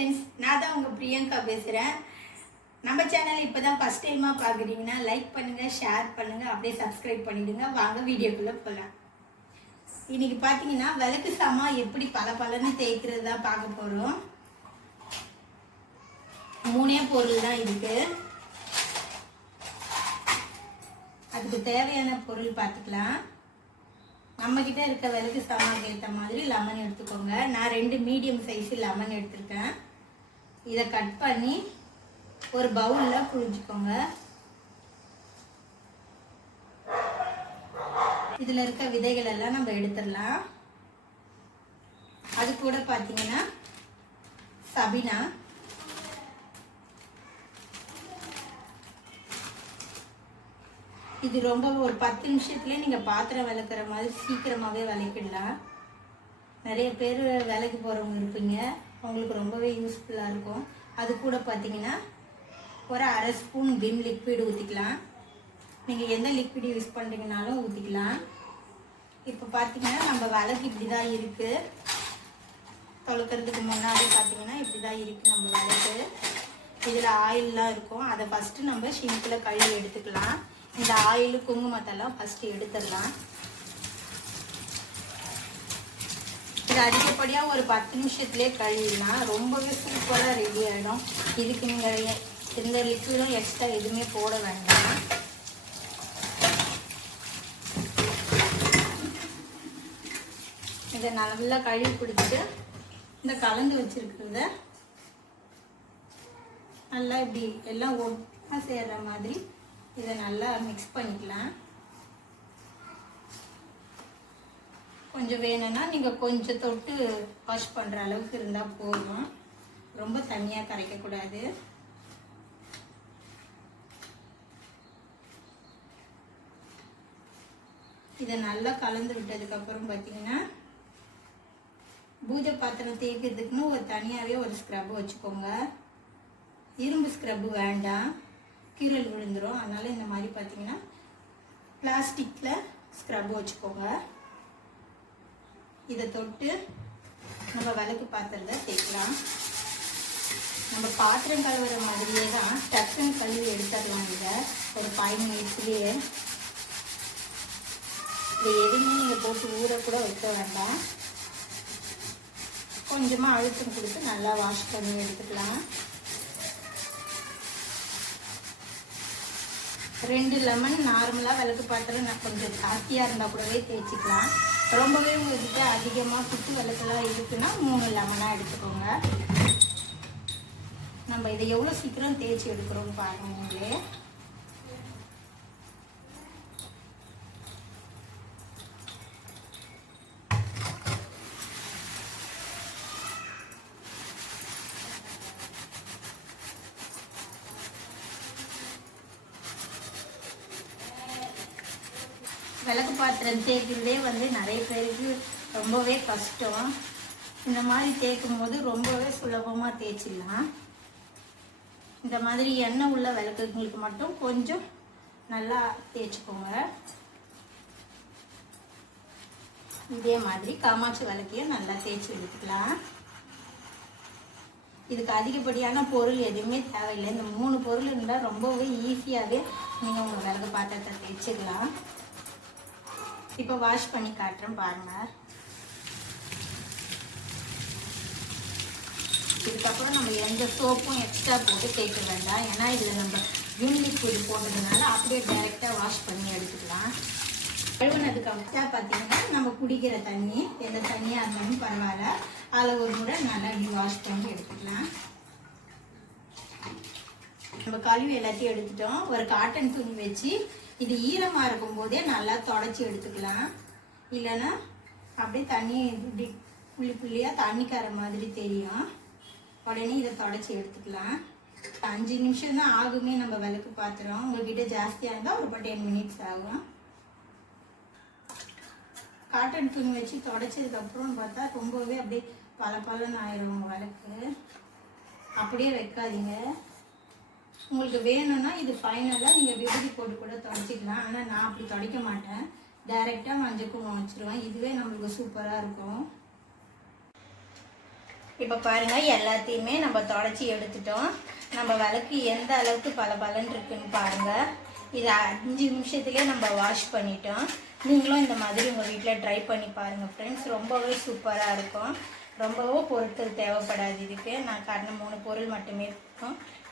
Friends நான் தான் உங்கள் பிரியங்கா பேசுகிறேன் நம்ம சேனல் இப்போ தான் ஃபஸ்ட் டைமாக பார்க்குறீங்கன்னா லைக் பண்ணுங்கள் ஷேர் பண்ணுங்கள் அப்படியே சப்ஸ்கிரைப் பண்ணிவிடுங்க வாங்க வீடியோக்குள்ளே போகலாம் இன்றைக்கி பார்த்தீங்கன்னா விளக்கு சாமா எப்படி பல பலன்னு தேய்க்கிறது தான் பார்க்க போகிறோம் மூணே பொருள் தான் இருக்குது அதுக்கு தேவையான பொருள் பார்த்துக்கலாம் நம்ம இருக்க விளக்கு சாமானுக்கு ஏற்ற மாதிரி லெமன் எடுத்துக்கோங்க. நான் ரெண்டு மீடியம் சைஸு லெமன் எடுத்திருக்கேன். இதை கட் பண்ணி ஒரு பவுலில் புழிஞ்சுக்கோங்க. இதில் இருக்க விதைகள் எல்லாம் நம்ம எடுத்துடலாம். அது கூட பார்த்தீங்கன்னா சபினா. இது ரொம்ப ஒரு பத்து நிமிஷத்துலேயே நீங்கள் பாத்திரம் விளக்குற மாதிரி சீக்கிரமாகவே விளக்கிடலாம். நிறைய பேர் விலைக்கு போகிறவங்க இருப்பீங்க. அவங்களுக்கு ரொம்பவே யூஸ்ஃபுல்லாக இருக்கும். அது கூட பார்த்தீங்கன்னா ஒரு அரை ஸ்பூன் விம் லிக்விட் ஊற்றிக்கலாம் நீங்கள் எந்த லிக்விட் யூஸ் பண்ணுறீங்கனாலும் ஊற்றிக்கலாம் இப்போ பார்த்தீங்கன்னா நம்ம விளக்கு இப்படி தான் இருக்குது தொலைக்கிறதுக்கு முன்னாடி பார்த்தீங்கன்னா இப்படி தான் இருக்குது நம்ம விளக்கு. இதில் ஆயிலெலாம் இருக்கும். அதை ஃபஸ்ட்டு நம்ம ஷிங்கில் கழுவி எடுத்துக்கலாம். இந்த ஆயில் குங்குமத்தெல்லாம் ஃபஸ்ட்டு எடுத்துடலாம். இது அதிகப்படியாக ஒரு பத்து நிமிஷத்துலேயே கழுவிடலாம். ரொம்பவே சூப்பராக ரெடி ஆகிடும் இதுக்கு நீங்கள் எந்த லிக்விடும் எக்ஸ்ட்ரா எதுவுமே போட வேண்டாம். இதை நல்லா கழுவி பிடிச்சிட்டு இந்த கலந்து வச்சிருக்கிறத நல்லா இப்படி எல்லாம் ஒன்றா சேர்ற மாதிரி இதை நல்லா மிக்ஸ் பண்ணிக்கலாம். கொஞ்சம் வேணும்னா நீங்கள் கொஞ்சம் தொட்டு வாஷ் பண்ணுற அளவுக்கு இருந்தால் போதும். ரொம்ப தண்ணியாக கரைக்கக்கூடாது இதை நல்லா கலந்து விட்டதுக்கப்புறம் பார்த்தீங்கன்னா பூஜை பாத்திரம் தேய்க்கிறதுக்குன்னு ஒரு தனியாகவே ஒரு ஸ்க்ரப் வச்சுக்கோங்க. இரும்பு ஸ்க்ரப்பு வேண்டாம். கீரல் விழுந்துடும் அதனால் இந்த மாதிரி பார்த்தீங்கன்னா பிளாஸ்டிக்கில் ஸ்க்ரப் வச்சுக்கோங்க. இதை தொட்டு நம்ம விளக்கு பாத்திரத்தை தேய்க்கலாம். நம்ம பாத்திரம் கழுவுற மாதிரியே தான் டக்குன்னு கழுவி எடுத்துடலாம் இதை ஒரு ஃபைவ் மினிட்ஸ்லேயே இது எதுவுமே நீங்கள் போட்டு ஊற கூட வைக்க வேண்டாம். கொஞ்சமாக அழுத்தம் கொடுத்து நல்லா வாஷ் பண்ணி எடுத்துக்கலாம். ரெண்டு லெமன் நார்மலாக விளக்கு பாத்திரம் நான் கொஞ்சம் ஜாஸ்தியாக இருந்தால் கூடவே தேய்ச்சிக்கலாம். ரொம்பவே உங்களுக்கு அதிகமாக சுற்றி விளக்குலாம் இருக்குன்னா மூணு லெமனாக எடுத்துக்கோங்க. நம்ம இதை எவ்வளோ சீக்கிரம் தேய்ச்சி எடுக்கிறோம் பாருங்க விளக்கு பாத்திரம் தேய்க்கிறதே வந்து நிறைய பேருக்கு ரொம்பவே கஷ்டம். இந்த மாதிரி தேய்க்கும் போது ரொம்பவே சுலபமாக தேய்ச்சிடலாம். இந்த மாதிரி எண்ணெய் உள்ள விளக்குங்களுக்கு மட்டும் கொஞ்சம் நல்லா தேய்ச்சிக்கோங்க. இதே மாதிரி காமாட்சி விளக்கையும் நல்லா தேய்ச்சி எடுத்துக்கலாம். இதுக்கு அதிகப்படியான பொருள் எதுவுமே தேவையில்லை. இந்த மூணு பொருள் இருந்தால் ரொம்பவே ஈஸியாகவே நீங்கள் உங்கள் விளக்கு பாத்திரத்தை தேய்ச்சிக்கலாம் இப்போ வாஷ் பண்ணி காட்டுறேன் பாருங்க. இதுக்கப்புறம் நம்ம எந்த சோப்பும் எக்ஸ்ட்ரா போட்டு தேய்க்க வேண்டாம். ஏன்னா இதில் நம்ம விம் லிக்விட் போட்டதுனால அப்படியே டைரெக்டாக வாஷ் பண்ணி எடுத்துக்கலாம். கழுவுனதுக்கு அப்புறம் பார்த்தீங்கன்னா நம்ம குடிக்கிற தண்ணி எந்த தண்ணியாக இருந்தாலும் பரவாயில்ல. அதில் ஒரு முறை நல்லா இப்படி வாஷ் பண்ணி எடுத்துக்கலாம். நம்ம கழுவி எல்லாத்தையும் எடுத்துட்டோம். ஒரு காட்டன் துணி வச்சு இது ஈரமாக இருக்கும் போதே நல்லா தொடச்சி எடுத்துக்கலாம். இல்லைன்னா அப்படியே தண்ணி இப்படி புள்ளி புள்ளியாக தண்ணிக்கார மாதிரி தெரியும். உடனே இதை தொடச்சி எடுத்துக்கலாம். அஞ்சு நிமிஷம் தான் ஆகுமே நம்ம விளக்கு பாத்திரம். உங்ககிட்ட ஜாஸ்தியாக இருந்தால் ஒரு டென் மினிட்ஸ் ஆகும். காட்டன் துணி வச்சு தொடச்சதுக்கப்புறம் பார்த்தா ரொம்பவே அப்படியே பல பலன்னு ஆயிரும் விளக்கு. அப்படியே வைக்காதீங்க. உங்களுக்கு வேணும்னா இது ஃபைனலாக நீங்கள் விபூதி போட்டு கூட தொடச்சிக்கலாம். ஆனால் நான் அப்படி துடைக்க மாட்டேன். டைரெக்டாக மஞ்சள் குங்குமம் வச்சுருவேன். இதுவே நம்மளுக்கு சூப்பராக இருக்கும். இப்போ பாருங்கள் எல்லாத்தையுமே நம்ம தொடச்சி எடுத்துட்டோம். நம்ம விளக்கு எந்த அளவுக்கு பல பலன் இருக்குன்னு பாருங்கள் இது அஞ்சு நிமிஷத்துலேயே நம்ம வாஷ் பண்ணிட்டோம். நீங்களும் இந்த மாதிரி உங்கள் வீட்டில் ட்ரை பண்ணி பாருங்கள் ஃப்ரெண்ட்ஸ் ரொம்பவே சூப்பராக இருக்கும். ரொம்பவும் பொருட்கள் தேவைப்படாது இதுக்கு. நான் காரணம் மூணு பொருள் மட்டுமே இருக்கும்.